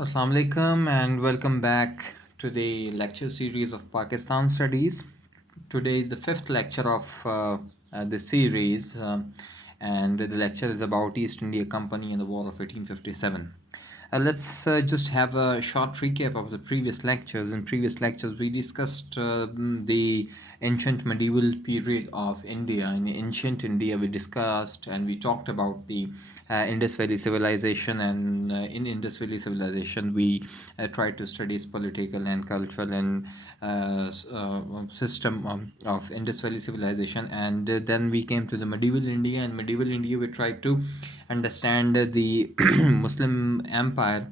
Assalamu alaikum and welcome back to the lecture series of Pakistan Studies. Today is the fifth lecture of the series, and the lecture is about East India Company and the War of 1857. Let's just have a short recap of the previous lectures. In previous lectures, we discussed the ancient medieval period of India. In ancient India, we discussed and we talked about the Indus Valley civilization, and in Indus Valley civilization, we tried to study its political and cultural and system of Indus Valley civilization. And then we came to the medieval India. And medieval India, we tried to understand the Muslim Empire.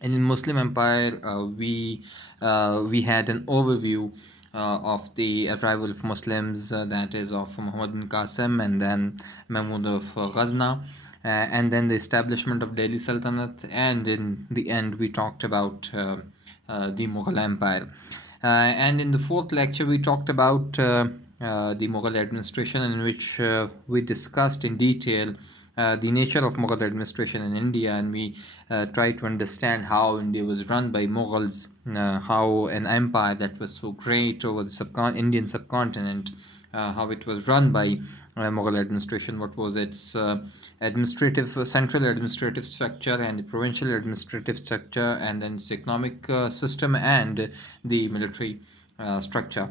And in Muslim Empire, we had an overview of the arrival of Muslims, that is of Muhammad bin Qasim and then Mahmud of Ghazna, and then the establishment of Delhi Sultanate, and in the end we talked about the Mughal Empire. And in the fourth lecture we talked about the Mughal administration, in which we discussed in detail the nature of Mughal administration in India, and we tried to understand how India was run by Mughals, how an empire that was so great over the Indian subcontinent, how it was run by Mughal administration, what was its central administrative structure and the provincial administrative structure, and then its economic system and the military structure.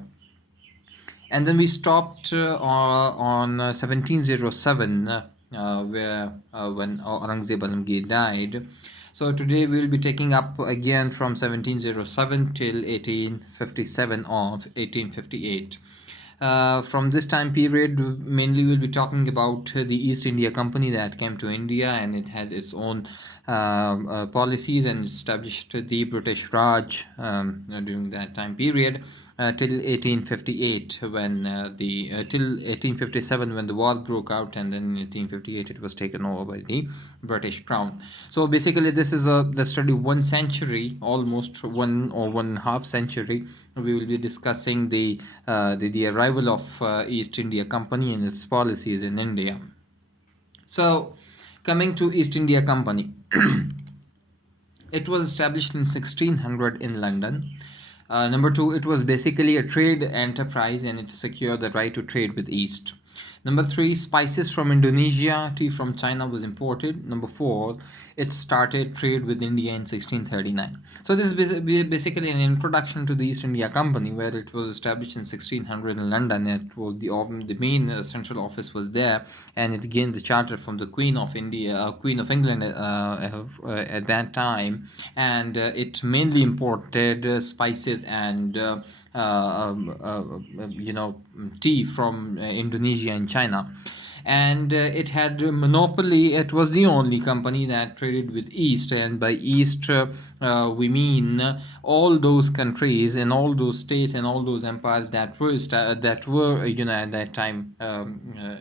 And then we stopped on 1707, where when Aurangzeb Alamgir died. So today we will be taking up again from 1707 till 1857 of 1858. From this time period, mainly we'll be talking about the East India Company that came to India, and it had its own policies and established the British Raj during that time period till 1858, when till 1857 when the war broke out, and then in 1858 it was taken over by the British Crown. So basically this is the study 1 century, almost 1.5 century. We will be discussing the arrival of East India Company and its policies in India. So coming to East India Company, it was established in 1600 in London. Number 2, it was basically a trade enterprise, and it secured the right to trade with East. Number 3, spices from Indonesia, tea from China was imported. Number 4, it started trade with India in 1639. So this is basically an introduction to the East India Company, where it was established in 1600 in London. It was the main central office was there, and it gained the charter from the Queen of England at that time, and it mainly imported spices and tea from Indonesia and China. And it had a monopoly. It was the only company that traded with East, and by East we mean all those countries and all those states and all those empires that were at that time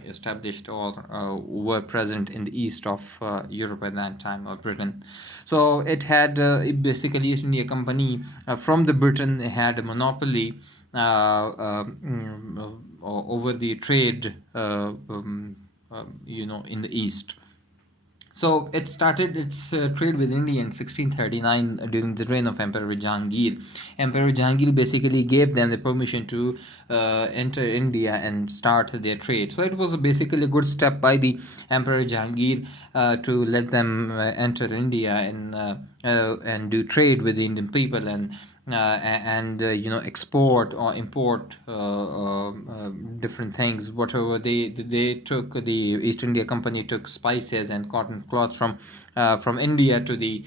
established or were present in the east of Europe at that time, or Britain. So it had basically East India Company from the Britain had a monopoly over the trade in the east. So it started its trade with India in 1639 during the reign of Emperor Jahangir. Emperor Jahangir basically gave them the permission to enter India and start their trade. So it was basically a good step by the Emperor Jahangir to let them enter India and do trade with the Indian people, and export or import different things. Whatever they took, the East India Company took spices and cotton cloth from India to the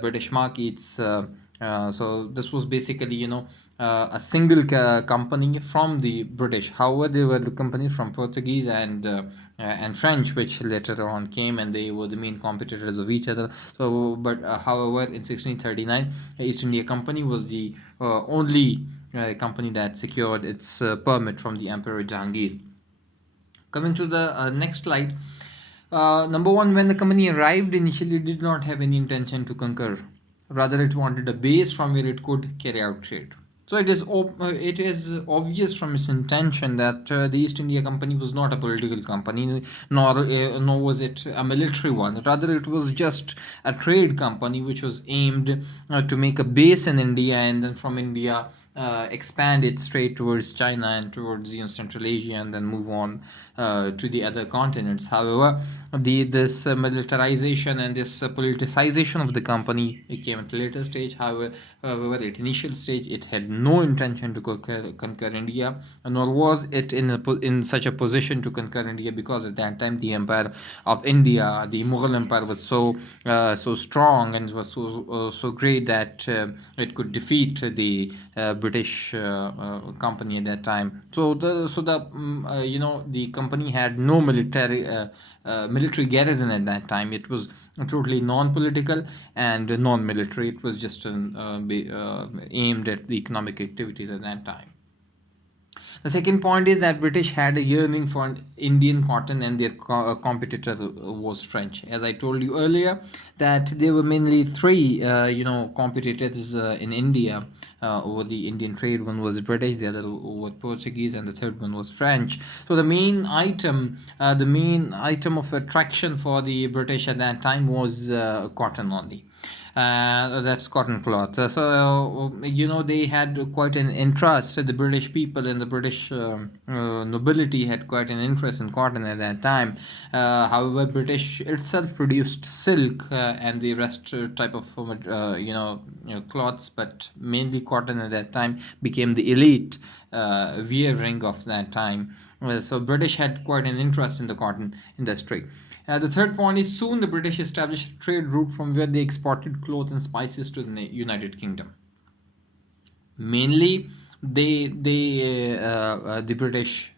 British markets. So this was basically a single company from the British. However, there were the companies from Portuguese and French, which later on came, and they were the main competitors of each other. So, but however, in 1639, the East India Company was the only company that secured its permit from the Emperor Jahangir. Coming to the next slide. Number 1, when the company arrived, initially it did not have any intention to conquer. Rather, it wanted a base from where it could carry out trade. So it is obvious from its intention that the East India Company was not a political company, nor was it a military one. Rather, it was just a trade company which was aimed to make a base in India, and then from India expand its trade towards China and towards Central Asia, and then move on to the other continents. However, this militarization and this politicization of the company, it came at a later stage. However, at initial stage, it had no intention to conquer India, nor was it in such a position to conquer India, because at that time the empire of India, the Mughal empire, was so strong and was so great that it could defeat the British company at that time. The company had no military garrison at that time. It was totally non-political and non-military. It was just aimed at the economic activities at that time. The second point is that British had a yearning for Indian cotton, and their competitor was French. As I told you earlier, that there were mainly three, competitors in India over the Indian trade. One was British, the other was Portuguese, and the third one was French. So the main item of attraction for the British at that time was cotton only. That's cotton cloth. They had quite an interest. The British people and the British nobility had quite an interest in cotton at that time. However, British itself produced silk and the rest type of cloths, but mainly cotton at that time became the elite wearing of that time. So British had quite an interest in the cotton industry. The third point is, soon the British established a trade route from where they exported cloth and spices to the United Kingdom. Mainly, the British,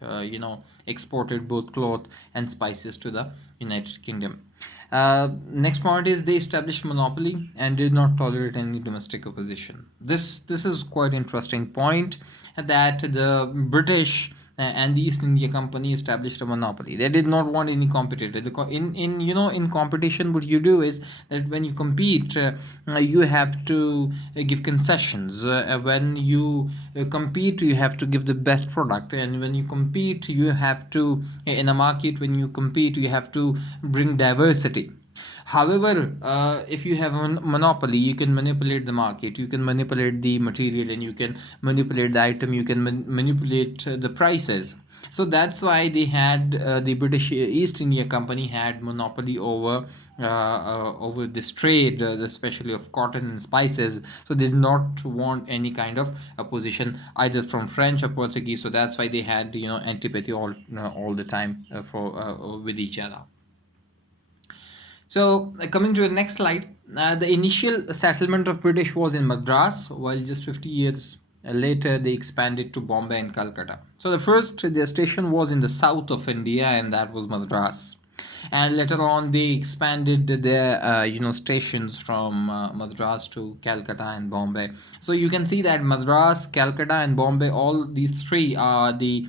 exported both cloth and spices to the United Kingdom. Next point is, they established monopoly and did not tolerate any domestic opposition. This is quite interesting point, that the British and the East India Company established a monopoly. They did not want any competitor. In competition, what you do is that when you compete, you have to give concessions. When you compete, you have to give the best product, and when you compete, you have to, in a market, when you compete, you have to bring diversity. However, if you have a monopoly, you can manipulate the market, you can manipulate the material, and you can manipulate the item, you can manipulate the prices. So that's why they had the British East India Company had monopoly over this trade, especially of cotton and spices. So they did not want any kind of opposition either from French or Portuguese. So that's why they had antipathy all the time with each other. So coming to the next slide, the initial settlement of British was in Madras, while just 50 years later they expanded to Bombay and Calcutta. So their station was in the south of India, and that was Madras. And later on they expanded their stations from Madras to Calcutta and Bombay. So you can see that Madras, Calcutta and Bombay, all these three are the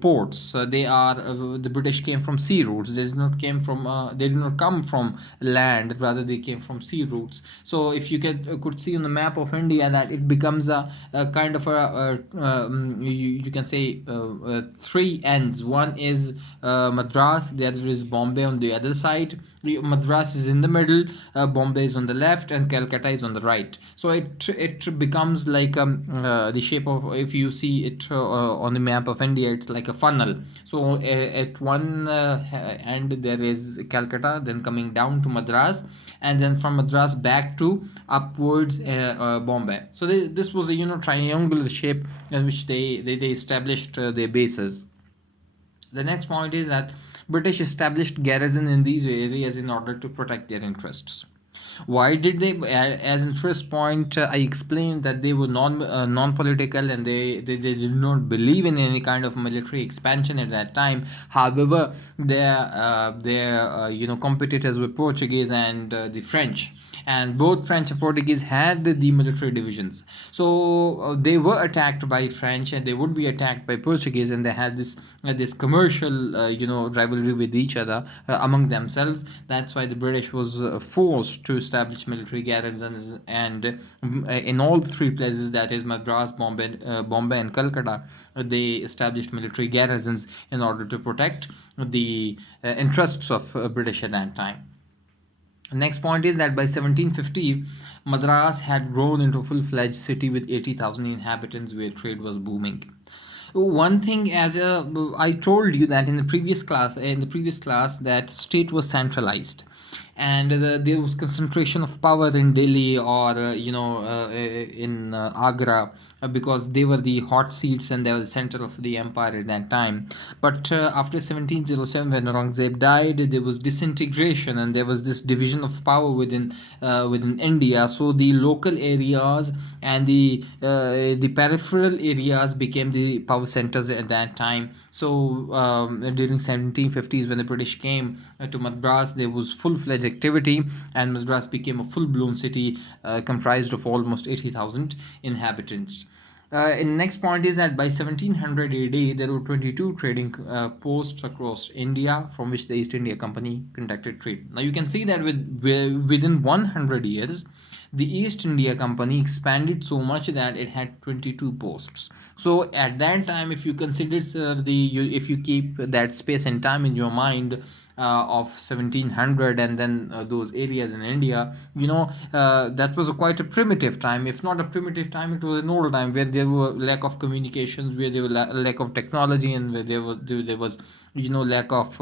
ports. They are the British came from sea routes. They did not come from land, rather they came from sea routes. So if you could see on the map of India that it becomes a kind of you can say three ends. One is Madras, the other is Bombay on the other side. Madras is in the middle, Bombay is on the left, and Calcutta is on the right. So it becomes like the shape of, if you see it on the map of India, it's like a funnel. So at one end there is Calcutta, then coming down to Madras, and then from Madras back to upwards Bombay. So this was a triangular shape in which they established their bases. The next point is that British established garrison in these areas in order to protect their interests. Why did they? As in first point, I explained that they were non-political, and they did not believe in any kind of military expansion at that time. However, their competitors were Portuguese and the French. And both French and Portuguese had the military divisions. So they were attacked by French, and they would be attacked by Portuguese, and they had this commercial rivalry with each other among themselves. That's why the British was forced to establish military garrisons, and in all three places, that is Madras, Bombay and Calcutta, they established military garrisons in order to protect the interests of British at that time. Next point is that by 1750, Madras had grown into a full-fledged city with 80,000 inhabitants, where trade was booming. One thing, I told you that in the previous class, that state was centralized, and there was concentration of power in Delhi, or in Agra, because they were the hot seats and they were the center of the empire at that time. But after 1707, when Aurangzeb died, there was disintegration, and there was this division of power within India. So the local areas and the peripheral areas became the power centers at that time. So during 1750s, when the British came to Madras, there was full-fledged activity, and Madras became a full-blown city comprised of almost 80,000 inhabitants. In next point is that by 1700 AD, there were 22 trading posts across India, from which the East India Company conducted trade. Now you can see that within 100 years, the East India Company expanded so much that it had 22 posts. So at that time, if you consider if you keep that space and time in your mind, of 1700, and then those areas in India, that was quite a primitive time. If not a primitive time, it was an old time, where there were lack of communications, where there was lack of technology, and where there was lack of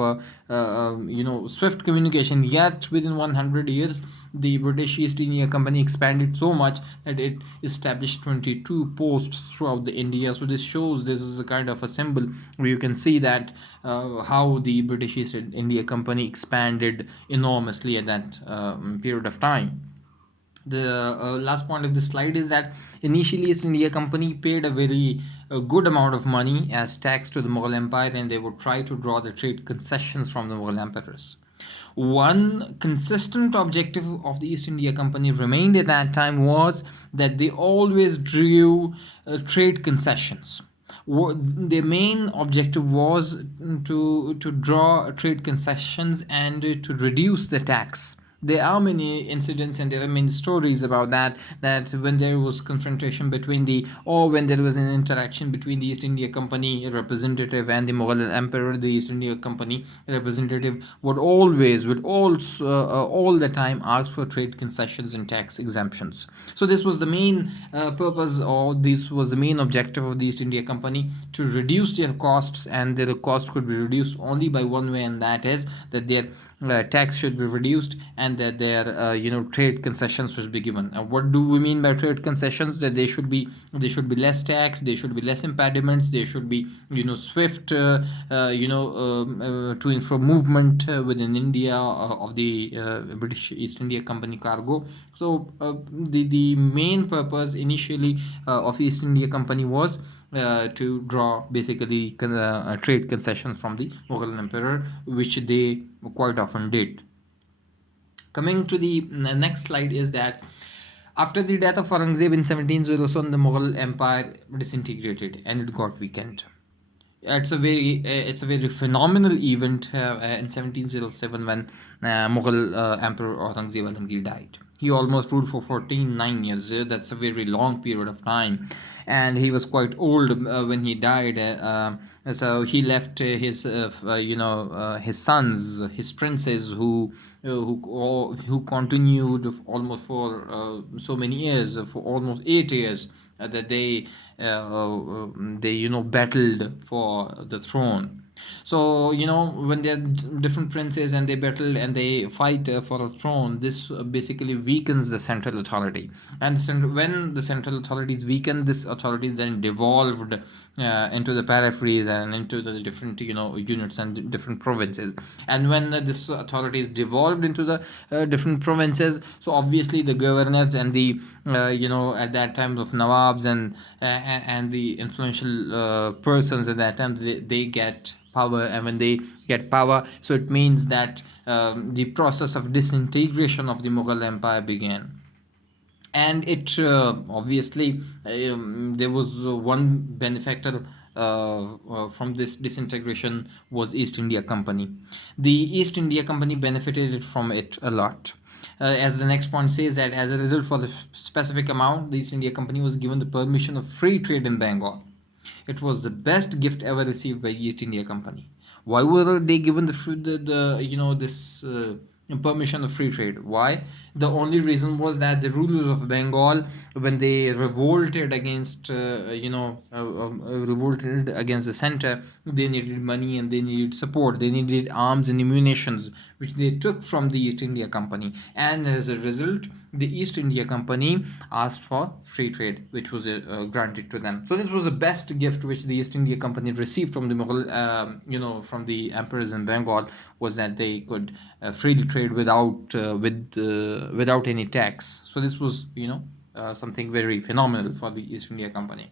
swift communication. Yet within 100 years, the British East India Company expanded so much that it established 22 posts throughout the India. So this is a kind of a symbol where you can see that how the British East India Company expanded enormously at that period of time. The last point of this slide is that initially East India Company paid a good amount of money as tax to the Mughal Empire, and they would try to draw the trade concessions from the Mughal emperors. One consistent objective of the East India Company remained at that time was that they always drew trade concessions. Their main objective was to draw trade concessions and to reduce the tax. There are many incidents and there are many stories about that when there was confrontation when there was an interaction between the East India Company representative and the Mughal emperor, the East India Company representative would all the time ask for trade concessions and tax exemptions. So this was the main purpose, or this was the main objective of the East India Company, to reduce their costs, and their cost could be reduced only by one way, and that is that their tax should be reduced, and that their trade concessions should be given. What do we mean by trade concessions? That they should be less tax, there should be less impediments, there should be swift to and fro movement within India of the British East India Company cargo. So the main purpose initially of East India Company was to draw basically trade concessions from the Mughal emperor, which they quite often did. Coming to the next slide is that after the death of Aurangzeb in 1707, the Mughal Empire disintegrated and it got weakened. It's a very phenomenal event in 1707 when Mughal Emperor Aurangzeb Alamgir died. He almost ruled for 9 years. That's a very long period of time, and he was quite old when he died. So he left his sons, his princes, who continued almost for so many years, for almost 8 years, that they battled for the throne. So when there are different princes and they battle and they fight for a throne, this basically weakens the central authority, and when the central authority is weakened, this authority is then devolved into the peripheries and into the different units and different provinces. And when this authority is devolved into the different provinces, so obviously the governors and the at that time of Nawabs and the influential persons at that time, they get power. And when they get power, so it means that the process of disintegration of the Mughal Empire began. And it obviously there was one benefactor from this disintegration was East India Company. The East India Company benefited from it a lot. as the next point says, that as a result for the specific amount, the East India Company was given the permission of free trade in Bengal. It was the best gift ever received by the East India Company. Why were they given this permission of free trade? Why? The only reason was that the rulers of Bengal, when they revolted against revolted against the center, they needed money and they needed support. They needed arms and ammunitions, which they took from the East India Company, and as a result, the East India Company asked for free trade, which was granted to them. So this was the best gift which the East India Company received from the Mughal, from the emperors in Bengal, was that they could freely trade without any tax. So this was something very phenomenal for the East India Company.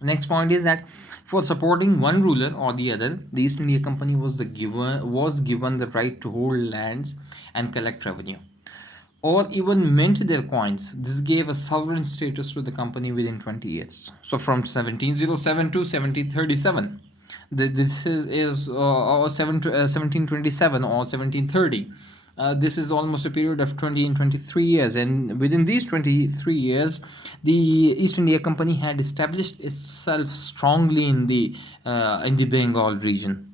Next point is that for supporting one ruler or the other, the East India Company was given the right to hold lands and collect revenue, or even mint their coins. This gave a sovereign status to the company within 20 years. So from 1707 to 1737, this is 1727 or 1730. This is almost a period of 20 and 23 years, and within these 23 years, the East India Company had established itself strongly in the Bengal region.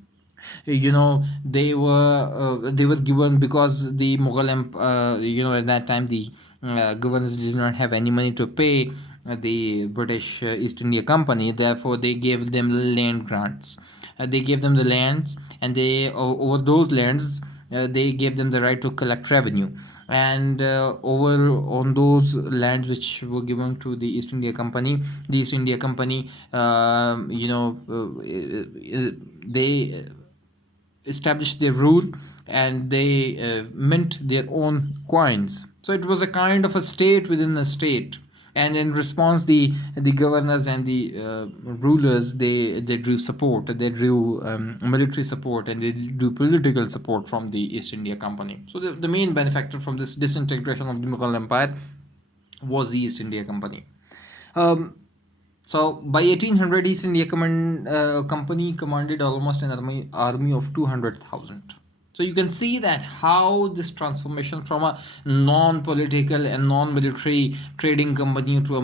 They were given, because the Mughal at that time the governors did not have any money to pay the British East India Company. Therefore they gave them land grants. They gave them the lands, and they over those lands they gave them the right to collect revenue, and over on those lands which were given to the East India Company, the East India Company they established their rule, and they mint their own coins. So it was a kind of a state within a state, and in response, the governors and the rulers, they drew support. They drew military support, and they drew political support from the East India Company. So the main benefactor from this disintegration of the Mughal Empire was the East India Company. So by 1800, East India Company commanded almost an army of 200,000. So you can see that how this transformation from a non-political and non-military trading company to a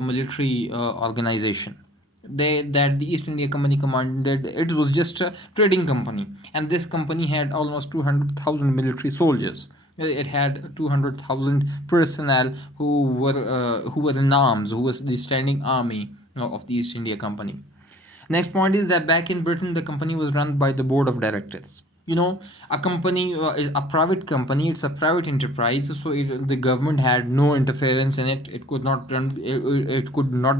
military organization, that the East India Company commanded, it was just a trading company, and this company had almost 200,000 military soldiers. It had 200,000 personnel who were in arms, who was the standing army of the East India Company. Next point is that back in Britain, the company was run by the board of directors. A company, a private company, it's a private enterprise, so the government had no interference in it. It could not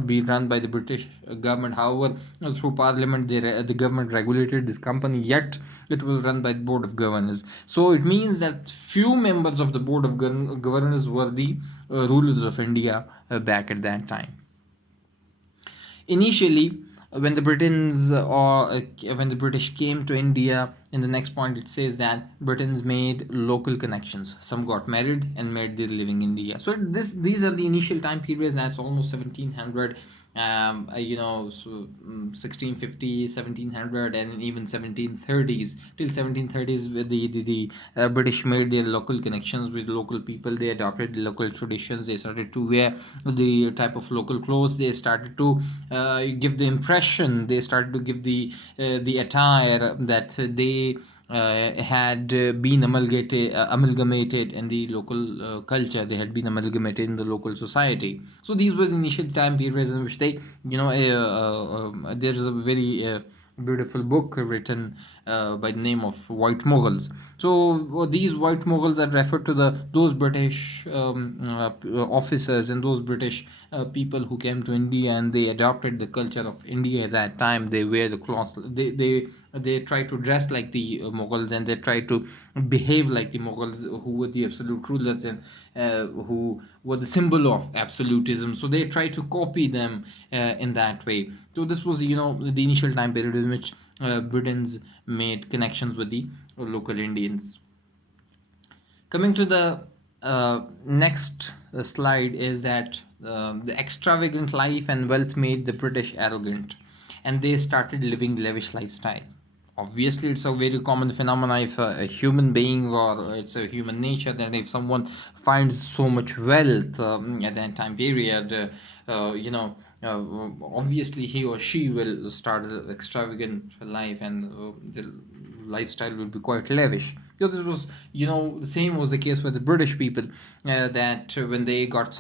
be run by the British government. However, through Parliament, the government regulated this company, yet it was run by the board of governors. So it means that few members of the board of governors were the rulers of India back at that time. Initially, when the British came to India, in the next point it says that Britons made local connections. Some got married and made their living in India. So these are the initial time periods. That's almost 1700, 1650, 1700, and even 1730s. Till 1730s, where the British made their local connections with local people. They adopted the local traditions. They started to wear the type of local clothes. They started to give the impression. They started to give the attire that they had been amalgamated in the local culture. They had been amalgamated in the local society. So these were the initial time periods in which they, there is a very beautiful book written by the name of White Mughals. So these White Mughals are referred to those British officers and those British people who came to India, and they adopted the culture of India at that time. They wear the clothes. They try to dress like the Mughals, and they try to behave like the Mughals, who were the absolute rulers and who were the symbol of absolutism. So they try to copy them in that way. So this was the initial time period in which Britons made connections with the local Indians. Coming to the next slide is that the extravagant life and wealth made the British arrogant, and they started living lavish lifestyle. Obviously, it's a very common phenomenon if a human being, or it's a human nature, that if someone finds so much wealth at that time period, you know, obviously he or she will start an extravagant life, and the lifestyle will be quite lavish. So this was, the same was the case with the British people, that when they got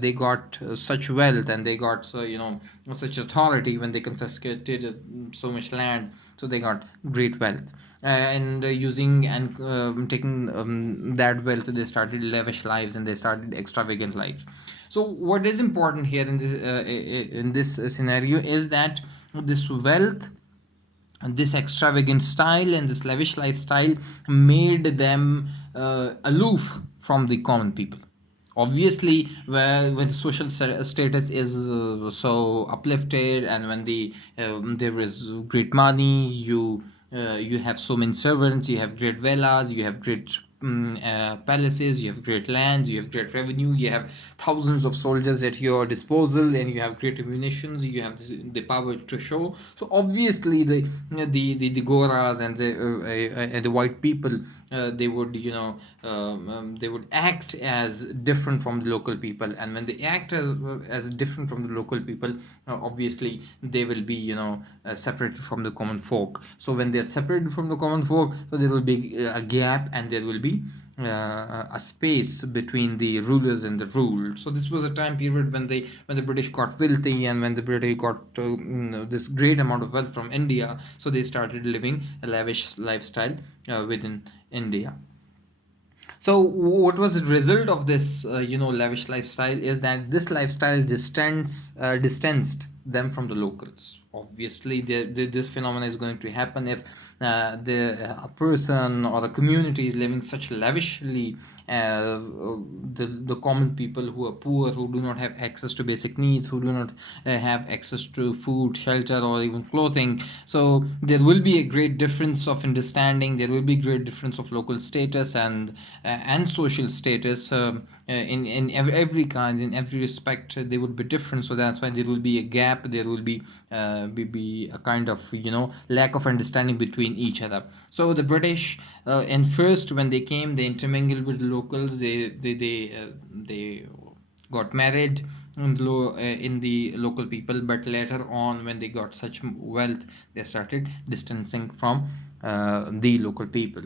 they got such wealth, and they got such authority, when they confiscated so much land, so they got great wealth. And using and taking that wealth, they started lavish lives, and they started extravagant lives. So what is important here in this scenario is that this wealth, this extravagant style, and this lavish lifestyle made them aloof from the common people. Obviously, when social status is so uplifted, and when there is great money, you have so many servants, you have great villas, you have great palaces, you have great lands, you have great revenue, you have thousands of soldiers at your disposal, and you have great ammunitions, you have the power to show. So obviously the Goras and the white people, they would they would act as different from the local people. And when they act as different from the local people, obviously they will be separated from the common folk. So when they are separated from the common folk, so there will be a gap, and there will be a space between the rulers and the ruled. So this was a time period when the British got wealthy, and when the British got this great amount of wealth from India, so they started living a lavish lifestyle within India. So what was the result of this lavish lifestyle is that this lifestyle distanced them from the locals. Obviously this phenomenon is going to happen if a person or a community is living such lavishly. The common people who are poor, who do not have access to basic needs, who do not have access to food, shelter, or even clothing. So there will be a great difference of understanding, there will be great difference of local status and social status, in every kind, in every respect. They would be different. So that's why there will be a gap, there will be a kind of lack of understanding between each other. So the British, and first when they came, they intermingled with the locals. They got married in the local people, but later on, when they got such wealth, they started distancing from the local people.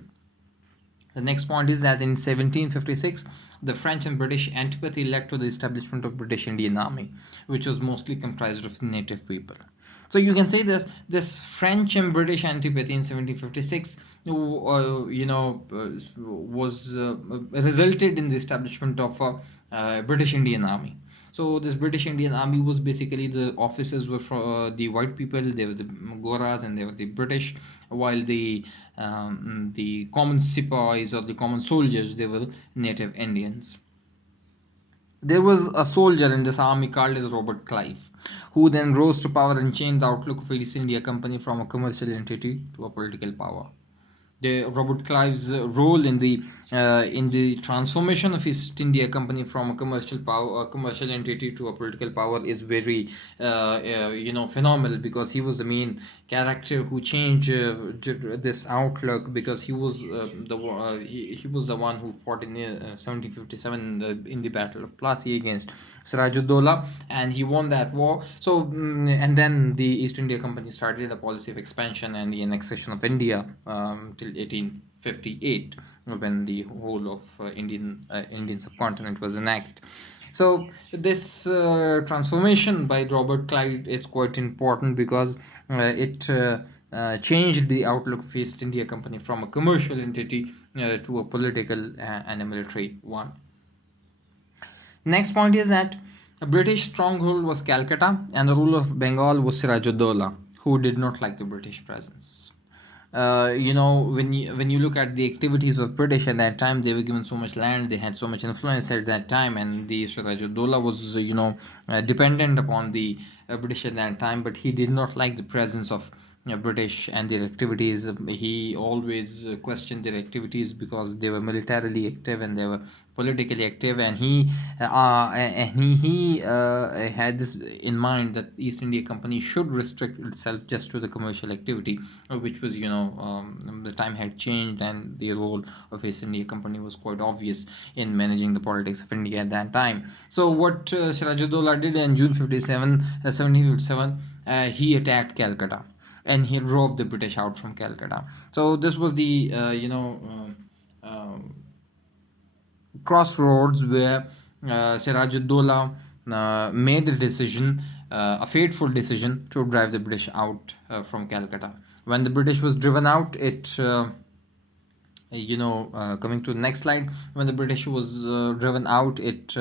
The next point is that in 1756, the French and British antipathy led to the establishment of British Indian Army, which was mostly comprised of native people. So you can say this French and British antipathy in 1756, was resulted in the establishment of a British Indian Army. So this British Indian Army was basically, the officers were from the white people, they were the Goras, and they were the British, while the common Sepoys, or the common soldiers, they were native Indians. There was a soldier in this army called as Robert Clive, who then rose to power and changed the outlook of East India Company from a commercial entity to a political power. Robert Clive's role in the transformation of East India Company from a commercial entity to a political power is very phenomenal, because he was the main character who changed this outlook, because he was the one who fought in 1757 in the Battle of Plassey against Sirajuddaulah, and he won that war. So and then the East India Company started a policy of expansion and the annexation of India till 1858, when the whole of Indian subcontinent was annexed. So this transformation by Robert Clive is quite important, because it changed the outlook of East India Company from a commercial entity to a political and a military one. Next point is that a British stronghold was Calcutta, and the ruler of Bengal was Sirajuddaulah, who did not like the British presence. When you look at the activities of British at that time, they were given so much land, they had so much influence at that time, and the Sirajuddaulah was dependent upon the British at that time, but he did not like the presence of British and their activities. He always questioned their activities, because they were militarily active, and they were politically active, and he had this in mind that East India Company should restrict itself just to the commercial activity, which was, the time had changed, and the role of East India Company was quite obvious in managing the politics of India at that time. So what Sirajuddaula did in June 1757, he attacked Calcutta, and he drove the British out from Calcutta. So this was the crossroads where Sirajuddaula made a decision, a fateful decision, to drive the British out from Calcutta. When the British was driven out, coming to the next slide, when the British was driven out, it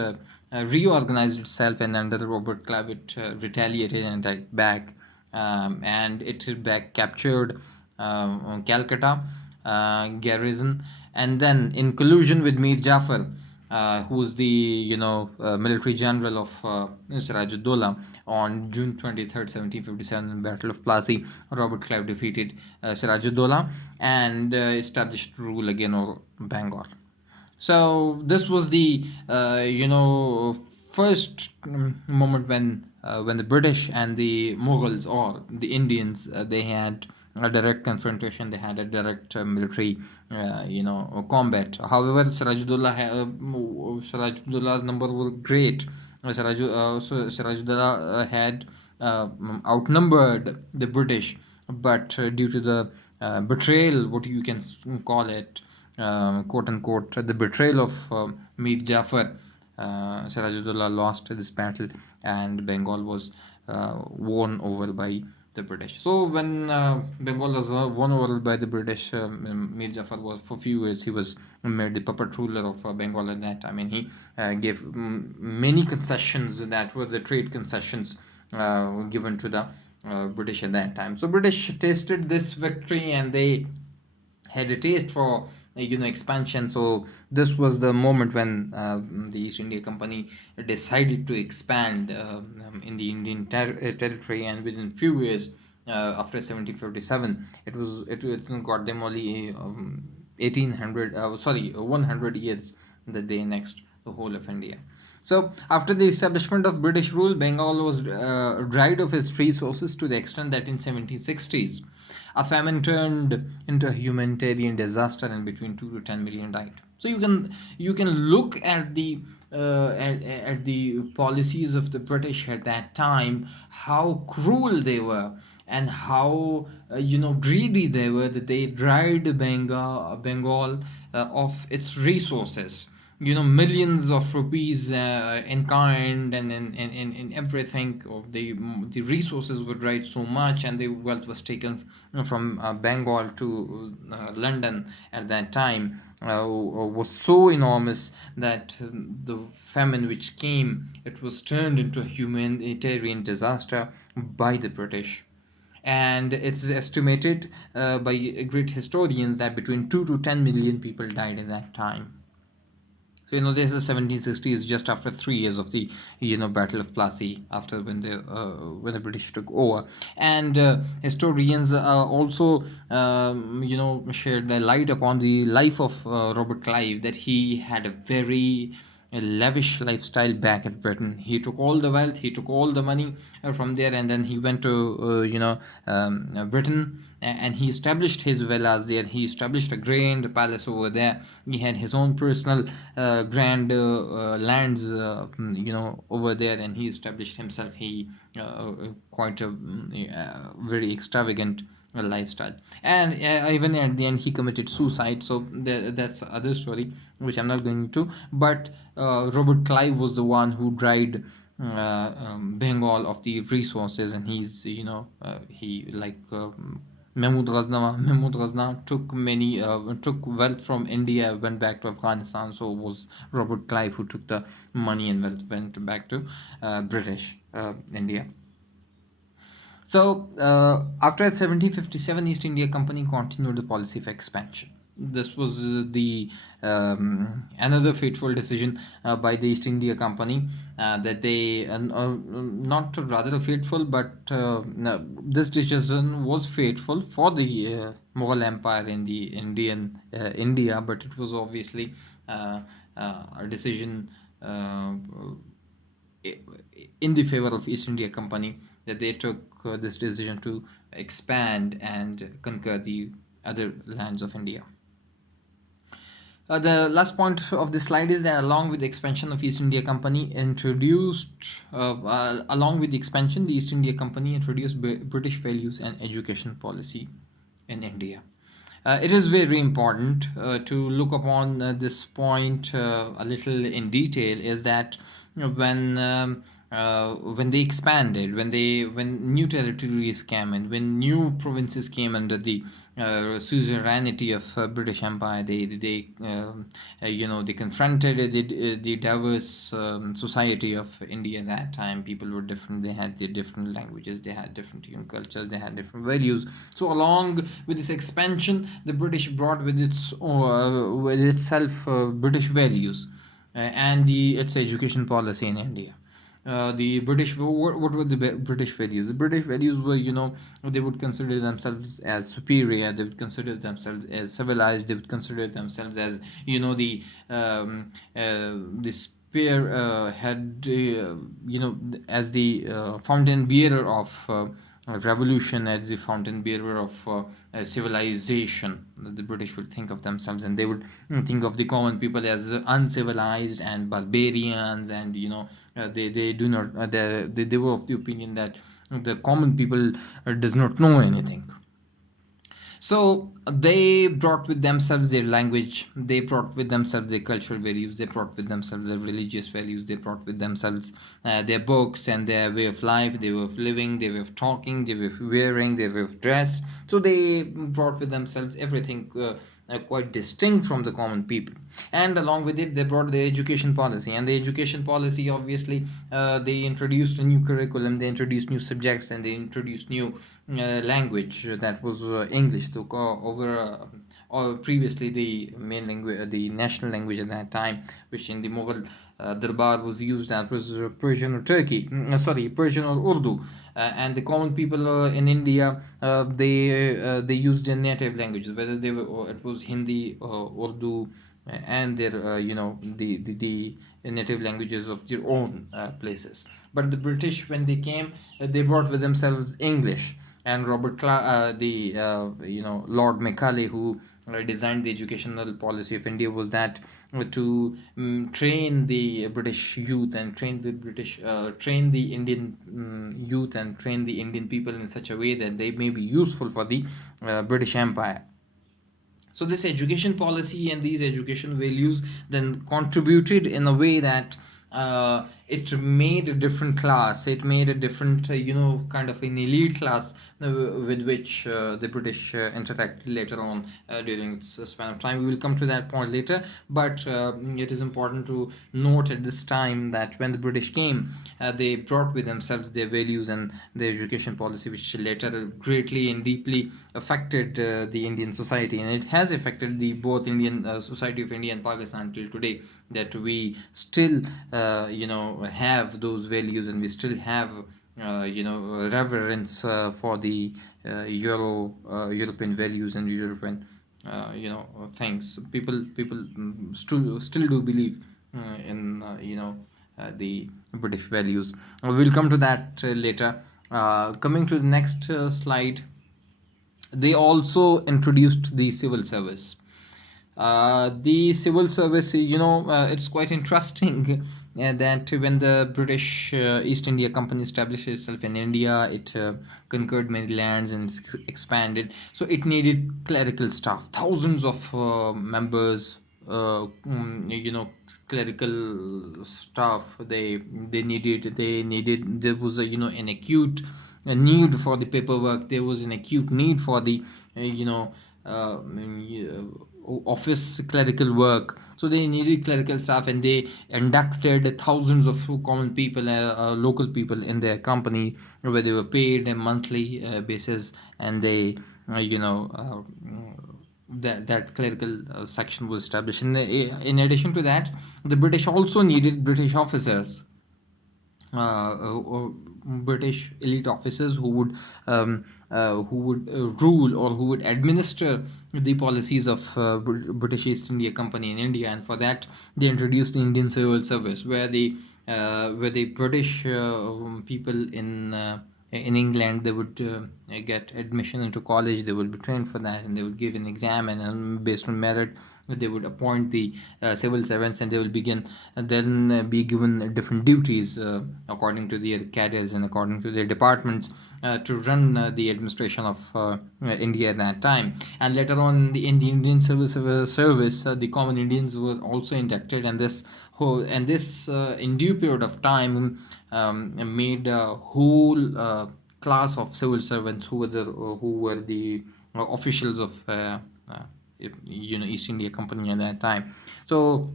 reorganized itself, and under Robert Clive, it retaliated and attacked back, and it back captured Calcutta garrison, and then in collusion with Mir Jafar, who was the military general of Sirajuddaula, on June 23rd, 1757, in the Battle of Plassey, Robert Clive defeated Sirajuddaula and established rule again over Bengal. So this was the first moment when the British and the Mughals, or the Indians, they had a direct confrontation. They had a direct military combat. However, Sirajuddaulla's number were great. Sirajuddaula had outnumbered the British, but due to the betrayal, what you can call it, quote unquote, the betrayal of Mir Jafar, Sirajuddaula lost this battle, and Bengal was won over by the British. So when Bengal was won over by the British, Mir Jafar was, for few years, he was made the puppet ruler of Bengal at that time, and he gave many concessions that were the trade concessions given to the British at that time. So British tasted this victory, and they had a taste for expansion. So this was the moment when the East India Company decided to expand in the Indian territory, and within few years after 1757, it got them only 100 years that they annexed the whole of India. So after the establishment of British rule, Bengal was dried of its resources to the extent that in 1760s a famine turned into a humanitarian disaster, and between 2 to 10 million died. So you can look at the policies of the British at that time, how cruel they were, and how greedy they were, that they dried Bengal of its resources. Millions of rupees in kind, and in everything. Of the resources were dried so much, and the wealth was taken from Bengal to London at that time, was so enormous that the famine which came, it was turned into a humanitarian disaster by the British. And it's estimated by great historians that between 2 to 10 million people died in that time. So this is 1760s, just after 3 years of the Battle of Plassey, after when the British took over. And historians also shared a light upon the life of Robert Clive, that he had a very lavish lifestyle back at Britain. He took all the wealth, he took all the money from there, and then he went to Britain, and he established his villas there. He established a grand palace over there. He had his own personal grand lands over there, and he established himself quite a very extravagant lifestyle. And even at the end, he committed suicide. So that's other story, which I'm not going to. But Robert Clive was the one who dried Bengal of the resources, and he's Mahmud Ghaznavi took wealth from India, went back to Afghanistan. So it was Robert Clive who took the money and wealth, went back to British India. So after 1757, East India Company continued the policy of expansion. This was the another fateful decision by the East India Company, that they not rather fateful, but this decision was fateful for the Mughal Empire in the India, but it was obviously a decision in the favor of East India Company, that they took this decision to expand and conquer the other lands of India. The last point of this slide is that along with the expansion of East India Company along with the expansion, the East India Company introduced British values and education policy in India. It is very important to look upon this point a little in detail, is that when they expanded, when new territories came in, when new provinces came under the suzerainty of British Empire, they they confronted the diverse society of India at that time. People were different. They had their different languages. They had different cultures. They had different values. So along with this expansion, the British brought with itself British values and its education policy in India. The British, what were the British values? The British values were, they would consider themselves as superior. They would consider themselves as civilized. They would consider themselves as, the spear head, as the fountain bearer of revolution, as the fountain bearer of civilization. The British would think of themselves, and they would think of the common people as uncivilized and barbarians, and they do not they were of the opinion that the common people does not know anything. So they brought with themselves their language, they brought with themselves their cultural values, they brought with themselves their religious values, they brought with themselves their books and their way of life, their way of living, their way of talking, their way of wearing, their way of dress. So they brought with themselves everything quite distinct from the common people. And along with it, they brought the education policy. And the education policy, obviously, they introduced a new curriculum, they introduced new subjects, and they introduced new language, that was English. So or previously the main language, the national language at that time, which in the Mughal Darbar was used, that was Persian or Persian or Urdu. And the common people in India, they used their native languages, whether it was Hindi, Urdu, and their the native languages of their own places. But the British, when they came, they brought with themselves English. And Lord Macaulay, who designed the educational policy of India, was that to train the British youth and train the Indian youth and train the Indian people in such a way that they may be useful for the British Empire. So this education policy and these education values then contributed in a way that it made a different class. It made a different, kind of an elite class with which the British interacted later on during its span of time. We will come to that point later, but it is important to note at this time that when the British came, they brought with themselves their values and their education policy, which later greatly and deeply affected the Indian society, and it has affected the both Indian society of India and Pakistan till today, that we still have those values, and we still have reverence for the European values and European things. People still do believe in the British values. We'll come to that later. Coming to the next slide, they also introduced the civil service. The civil service, it's quite interesting that when the British East India Company established itself in India, it conquered many lands and expanded. So it needed clerical staff, thousands of members, clerical staff. They needed. There was an acute need for the paperwork. There was an acute need for the office clerical work. So they needed clerical staff, and they inducted thousands of common people, local people in their company, where they were paid a monthly basis, and they that clerical section was established. In addition to that, the British also needed British officers, British elite officers who would rule, or who would administer the policies of British East India Company in India, and for that they introduced the Indian Civil Service, where the British people in England, they would get admission into college, they would be trained for that, and they would give an exam, and based on merit they would appoint the civil servants, and they will begin then be given different duties according to their careers and according to their departments to run the administration of India at that time. And later on, in the Indian Civil Service, the common Indians were also inducted, and this in due period of time made a whole class of civil servants who were the officials of East India Company at that time. So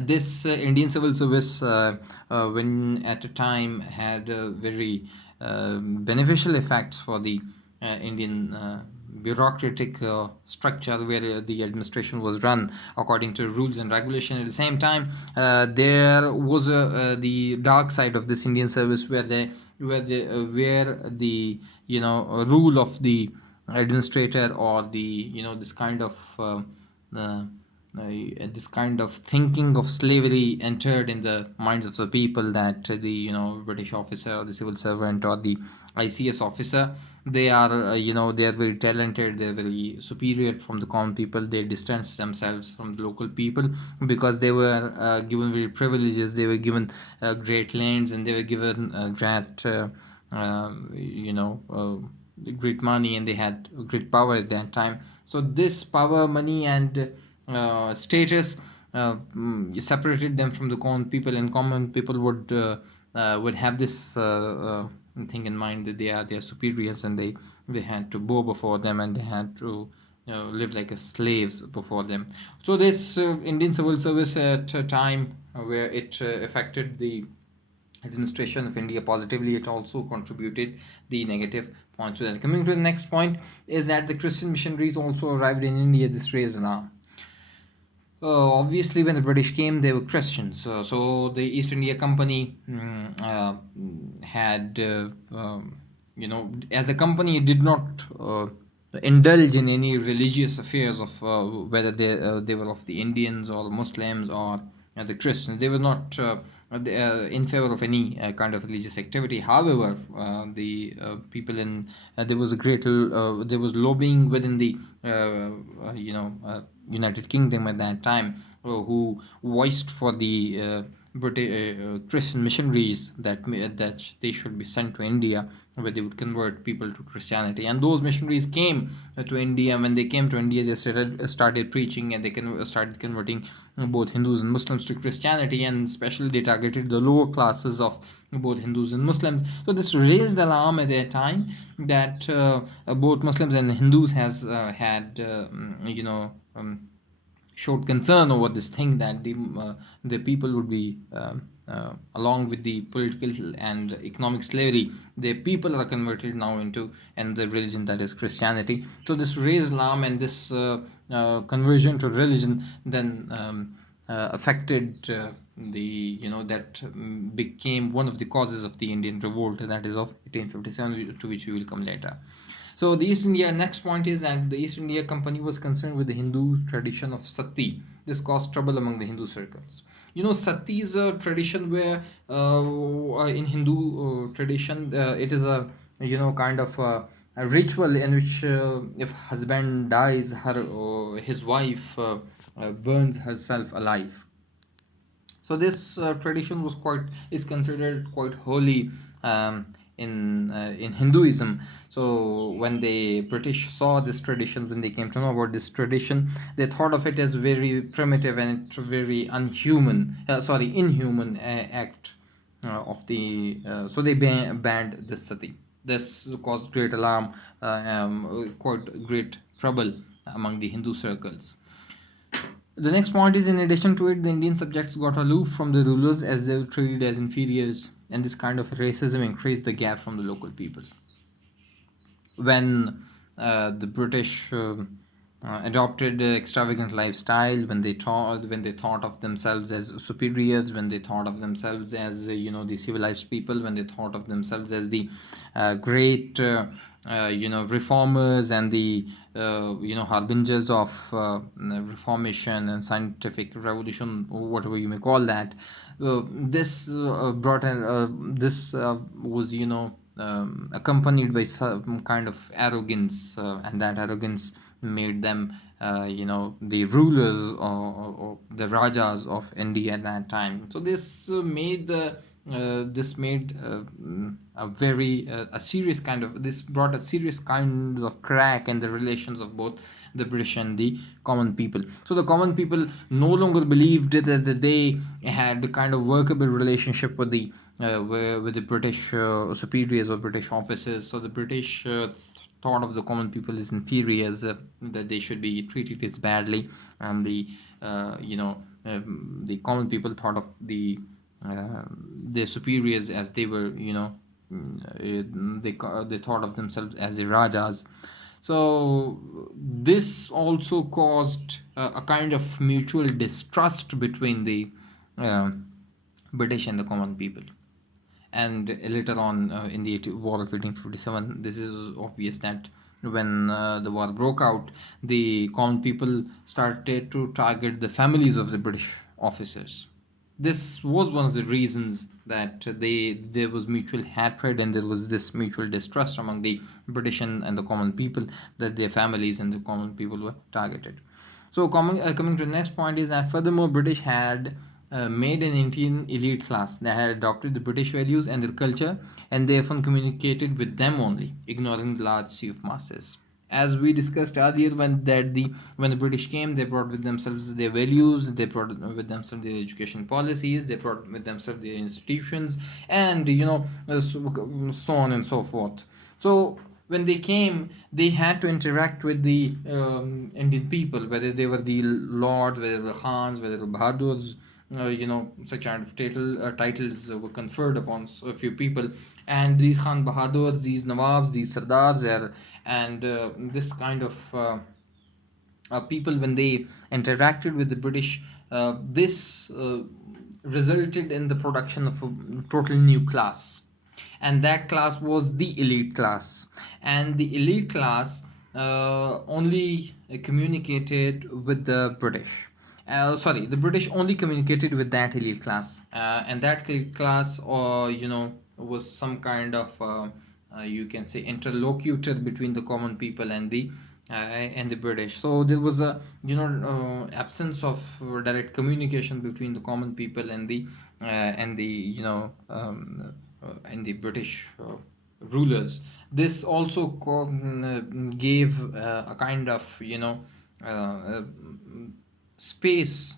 this Indian Civil Service, when at a time, had very beneficial effects for the Indian bureaucratic structure, where the administration was run according to rules and regulation. At the same time, there was the dark side of this Indian service, where the rule of the administrator, or the this kind of uh, this kind of thinking of slavery entered in the minds of the people, that the British officer, or the civil servant, or the ICS officer, they are they are very talented, they are very superior from the common people. They distance themselves from the local people because they were given very privileges, they were given great lands, and they were given great money, and they had great power at that time. So this power, money, and status separated them from the common people, and common people would have this thing in mind, that they are superiors, and they had to bow before them, and they had to live like as slaves before them. So this Indian Civil Service, at a time where it affected the administration of India positively, it also contributed the negative points to that. Coming to the next point is that the Christian missionaries also arrived in India. This raised alarm. Obviously, when the British came, they were Christians. So the East India Company had, as a company, it did not indulge in any religious affairs of whether they were of the Indians or the Muslims or the Christians. They were not in favor of any kind of religious activity. However, the people in there was a great there was lobbying within the United Kingdom at that time, who voiced for the British Christian missionaries that they should be sent to India, where they would convert people to Christianity. And those missionaries came to India. When they came to India, they started preaching, and they started converting both Hindus and Muslims to Christianity, and especially they targeted the lower classes of both Hindus and Muslims. So this raised alarm at that time, that both Muslims and Hindus had showed concern over this thing, that the people would be along with the political and economic slavery, the people are converted now into and the religion, that is Christianity. So this raised alarm, and this conversion to religion then affected that became one of the causes of the Indian revolt, that is of 1857, to which we will come later. So the East India, next point is that the East India Company was concerned with the Hindu tradition of sati. This caused trouble among the Hindu circles. Sati is a tradition where in Hindu tradition it is a kind of a ritual in which if husband dies, his wife burns herself alive. So this tradition is considered quite holy in Hinduism. So when the British saw this tradition, when they came to know about this tradition, they thought of it as very primitive and it's very inhuman act of the. So they banned this sati. This caused great alarm, quite great trouble among the Hindu circles. The next point is, in addition to it, the Indian subjects got aloof from the rulers as they were treated as inferiors, and this kind of racism increased the gap from the local people. When the British adopted extravagant lifestyle, when they thought of themselves as superiors, when they thought of themselves as the civilized people, when they thought of themselves as the great reformers and the harbingers of reformation and scientific revolution, or whatever you may call that. This brought an this was accompanied by some kind of arrogance, and that arrogance made them the rulers, or the rajas of India at that time. So this made a very a serious kind of this brought a serious kind of crack in the relations of both the British and the common people. So the common people no longer believed that they had a kind of workable relationship with the British superiors or British officers. So the British thought of the common people as inferior, as that they should be treated as badly, and the common people thought of their superiors as they were, they thought of themselves as the rajas. So this also caused a kind of mutual distrust between the uh, British and the common people. And later on, in the War of 1857, this is obvious that when the war broke out, the common people started to target the families of the British officers. This was one of the reasons that there was mutual hatred, and there was this mutual distrust among the British and the common people, that their families and the common people were targeted. So coming to the next point is that furthermore, British had made an Indian elite class. They had adopted the British values and their culture, and they often communicated with them only, ignoring the large sea of masses. As we discussed earlier, when the British came, they brought with themselves their values, they brought with themselves their education policies, they brought with themselves their institutions, and so on and so forth. So when they came, they had to interact with the Indian people, whether they were the lords, whether they were khans, whether they were bahadurs. Such kind of titles were conferred upon a few people, and these Khan Bahadurs, these Nawabs, these Sardars, and this kind of people, when they interacted with the British, this resulted in the production of a total new class, and that class was the elite class. And the elite class only communicated with the British. The British only communicated with that elite class, and that elite class, was some kind of you can say interlocutor between the common people and the British. So there was a absence of direct communication between the common people and the British rulers. This also gave a kind of space,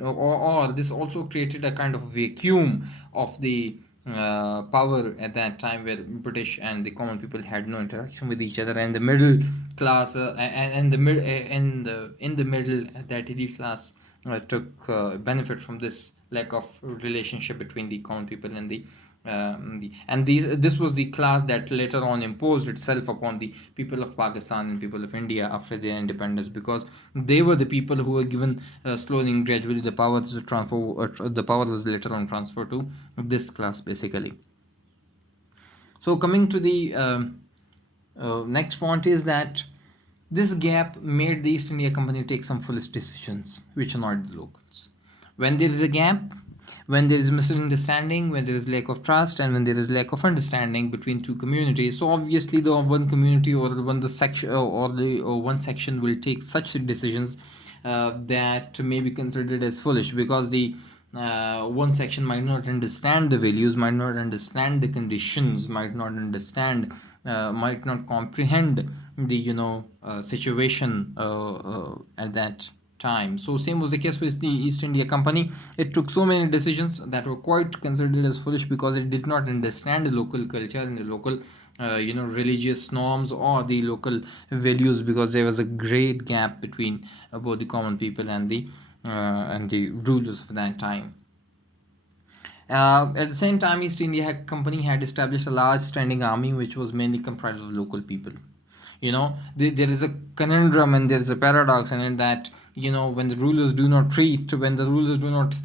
or this also created a kind of vacuum of the power at that time, where British and the common people had no interaction with each other, and the middle class and in the middle, that elite class took benefit from this lack of relationship between the common people and this was the class that later on imposed itself upon the people of Pakistan and people of India after their independence, because they were the people who were given slowly and gradually the power to transfer. The power was later on transferred to this class, basically. So coming to the next point is that this gap made the East India Company take some foolish decisions which annoyed the locals. When there is a gap, when there is misunderstanding, when there is lack of trust, and when there is lack of understanding between two communities, so obviously the one community or one section will take such decisions that may be considered as foolish, because the one section might not understand the values, might not understand the conditions, might not comprehend the situation at that time. So same was the case with the East India Company. It took so many decisions that were quite considered as foolish, because it did not understand the local culture and the local religious norms or the local values, because there was a great gap between both the common people and the rulers of that time. At the same time, East India Company had established a large standing army, which was mainly comprised of local people. There is a conundrum and there is a paradox in it, that when the rulers do not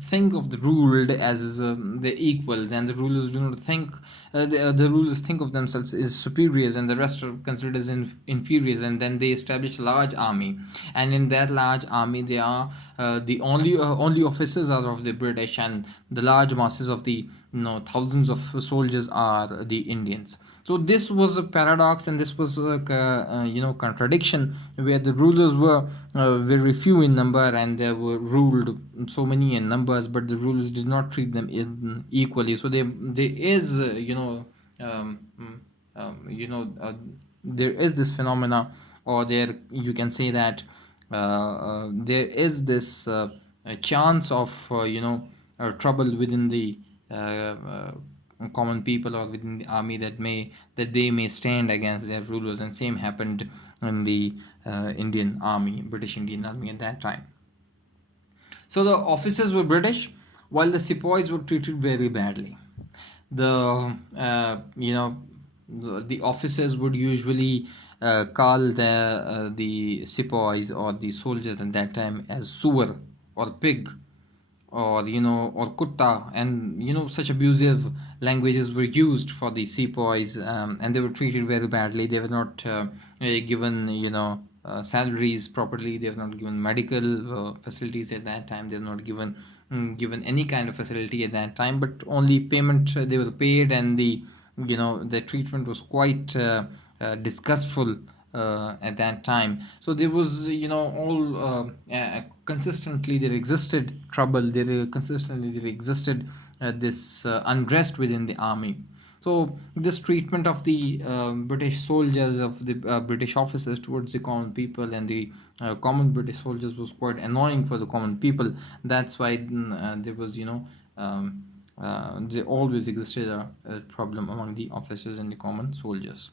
think of the ruled as the equals, and the rulers do not think the rulers think of themselves as superiors, and the rest are considered as inferiors, and then they establish a large army, and in that large army they are the only officers are of the British, and the large masses of the thousands of soldiers are the Indians. So this was a paradox, and this was a contradiction, where the rulers were very few in number, and they were ruled so many in numbers, but the rulers did not treat them equally. So there is um, mm, there is this phenomena, or there you can say that there is this chance of trouble within the common people, or within the army, that they may stand against their rulers, and same happened in the British Indian Army at that time. So the officers were British, while the sepoys were treated very badly. The officers would usually call the sepoys or the soldiers at that time as suwar, or pig, or or kutta, and such abusive languages were used for the sepoys, and they were treated very badly. They were not given salaries properly. They were not given medical facilities at that time. They were not given any kind of facility at that time, but only payment. They were paid, and the treatment was quite disgustful at that time. So there was all consistently there existed trouble. There existed this unrest within the army. So this treatment of the British soldiers, of the British officers towards the common people, and the common British soldiers, was quite annoying for the common people. That's why there was there always existed a problem among the officers and the common soldiers.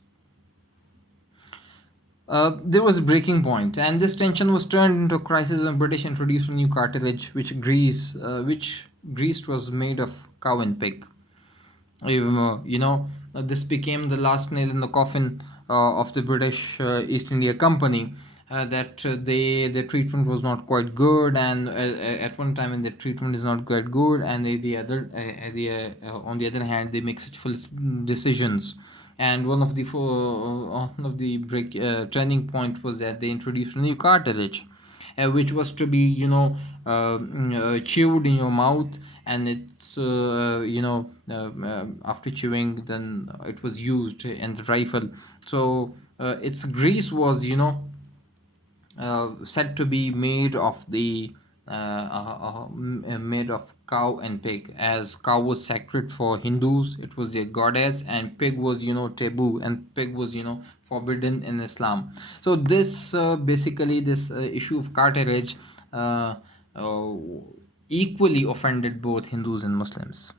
There was a breaking point, and this tension was turned into a crisis when British introduced a new cartilage, which grease was made of cow and pig. This became the last nail in the coffin of the British East India Company. That the treatment was not quite good, and at one time, and the treatment is not quite good, and on the other hand, they make such full decisions. And one of the turning point was that they introduced a new cartilage, which was to be chewed in your mouth, and it's after chewing, then it was used in the rifle. So its grease was said to be made of made of cow and pig, as cow was sacred for Hindus, it was their goddess, and pig was taboo, and pig was forbidden in Islam. So this basically this issue of cartilage equally offended both Hindus and Muslims.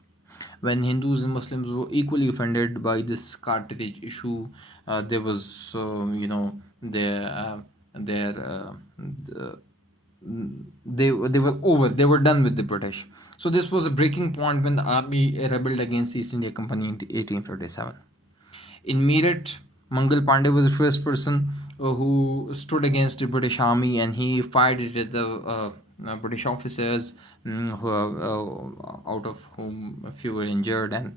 When Hindus and Muslims were equally offended by this cartilage issue, there was they were done with the British. So this was a breaking point when the army rebelled against the East India Company in 1857. In Meerut, Mangal Pandey was the first person who stood against the British army, and he fired it at the British officers, out of whom a few were injured, and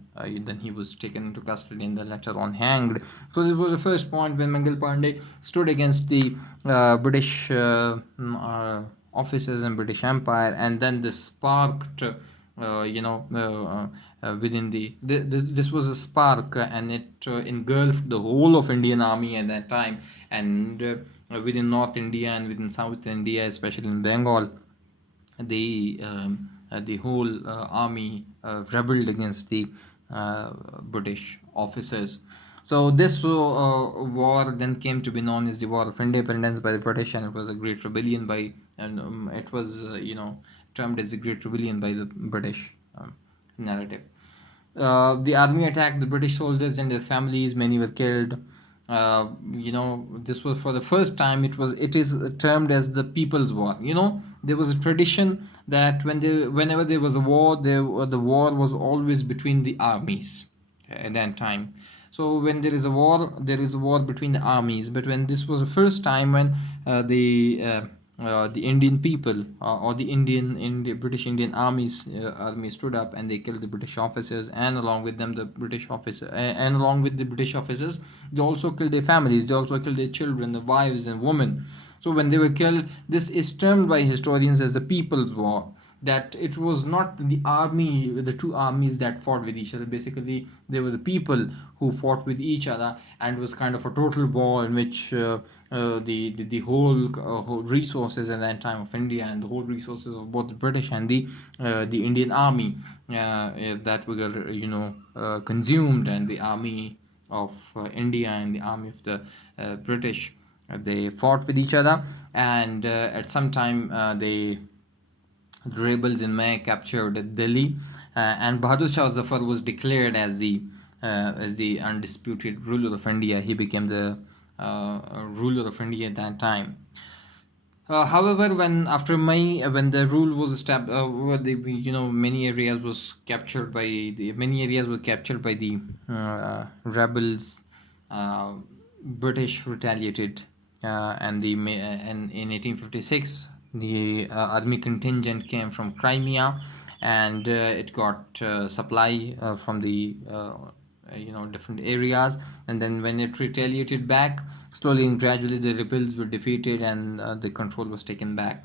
then he was taken into custody and then later on hanged. So this was the first point when Mangal Pandey stood against the British officers and British Empire, and then this sparked within this was a spark, and it engulfed the whole of Indian army at that time, and within North India and within South India, especially in Bengal, the whole army rebelled against the British officers. So this war then came to be known as the War of Independence by the British, and it was a great rebellion it was termed as a great rebellion by the British narrative. The army attacked the British soldiers and their families. Many were killed. This was for the first time. It is termed as the People's War. There was a tradition that whenever there was a war, the war was always between the armies at that time. So when there is a war between the armies. But when this was the first time when the the Indian people or the British Indian army stood up, and they killed the British officers, and along with them the British officer and along with the British officers, they also killed their families, they also killed their children, the wives and women. So when they were killed, this is termed by historians as the People's War. That it was not the army, the two armies that fought with each other. Basically, they were the people who fought with each other, and it was kind of a total war in which the whole resources at that time of India, and the whole resources of both the British and the Indian army that were consumed, and the army of India and the army of the British, they fought with each other, and at some time the rebels in May captured Delhi, and Bahadur Shah Zafar was declared as the undisputed ruler of India. He became the ruler of India at that time. However, when after May, when the rule was established, many areas were captured by the rebels. British retaliated, and in 1856, the army contingent came from Crimea, and it got supply from the different areas, and then when it retaliated back, slowly and gradually the rebels were defeated, and the control was taken back.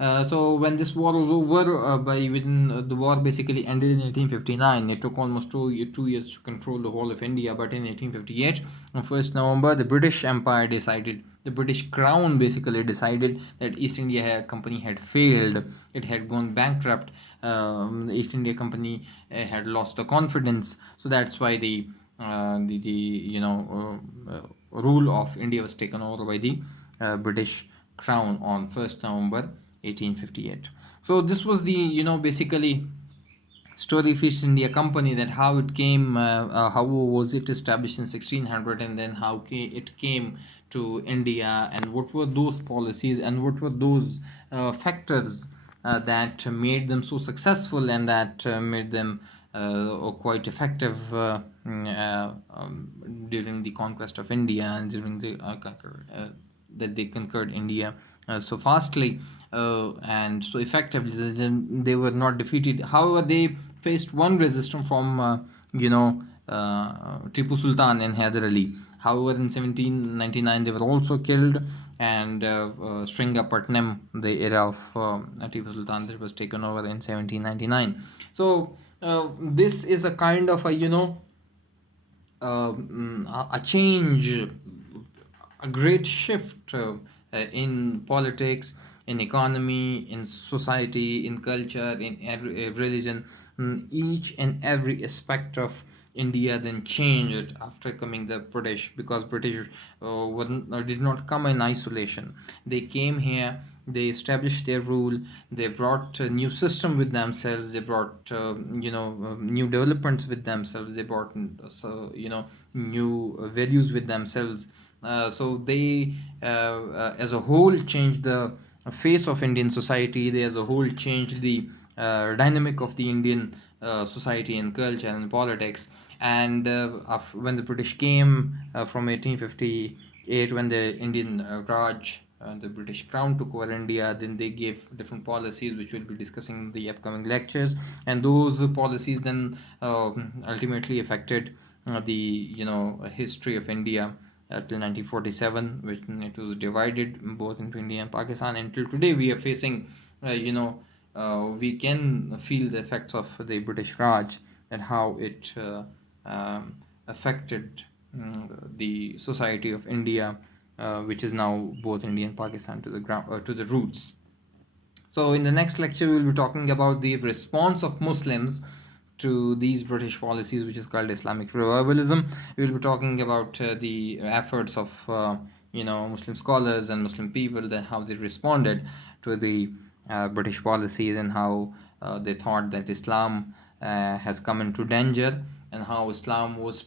So when this war was over, the war basically ended in 1859. It took almost two years to control the whole of India, but in 1858, on 1st November, the British Empire decided, the British Crown basically decided that East India Company had failed. It had gone bankrupt. The East India Company had lost the confidence. So that's why the rule of India was taken over by the British Crown on 1st November 1858. So this was the basically story of East India Company, that how it came, how was it established in 1600, and then how it came to India, and what were those policies, and what were those factors that made them so successful, and that made them quite effective during the conquest of India, and during the that they conquered India so fastly and so effectively. They were not defeated. However, they faced one resistance from Tipu Sultan and Hyder Ali. However, in 1799 they were also killed, and Sringapatnam, the era of Tipu Sultan, that was taken over in 1799. So this is a kind of a change, a great shift in politics, in economy, in society, in culture, in religion. Each and every aspect of India then changed after coming the British, because British did not come in isolation. They came here, they established their rule, they brought a new system with themselves, they brought new developments with themselves, they brought new values with themselves. So they as a whole changed the face of Indian society. They as a whole changed the dynamic of the Indian society and culture and politics. And when the British came from 1858, when the Indian Raj, the British Crown took over India, then they gave different policies, which we'll be discussing in the upcoming lectures. And those policies then ultimately affected the history of India till 1947, when it was divided both into India and Pakistan. Until today, we are facing, we can feel the effects of the British Raj, and how it affected the society of India, which is now both India and Pakistan, to the roots. So in the next lecture, we will be talking about the response of Muslims to these British policies, which is called Islamic revivalism. We will be talking about the efforts of Muslim scholars and Muslim people, that how they responded to the British policies, and how they thought that Islam has come into danger, and how Islam was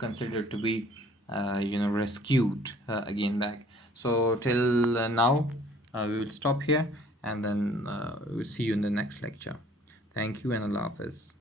considered to be rescued again back. So till now we will stop here, and then we'll see you in the next lecture. Thank you, and Allah Hafiz.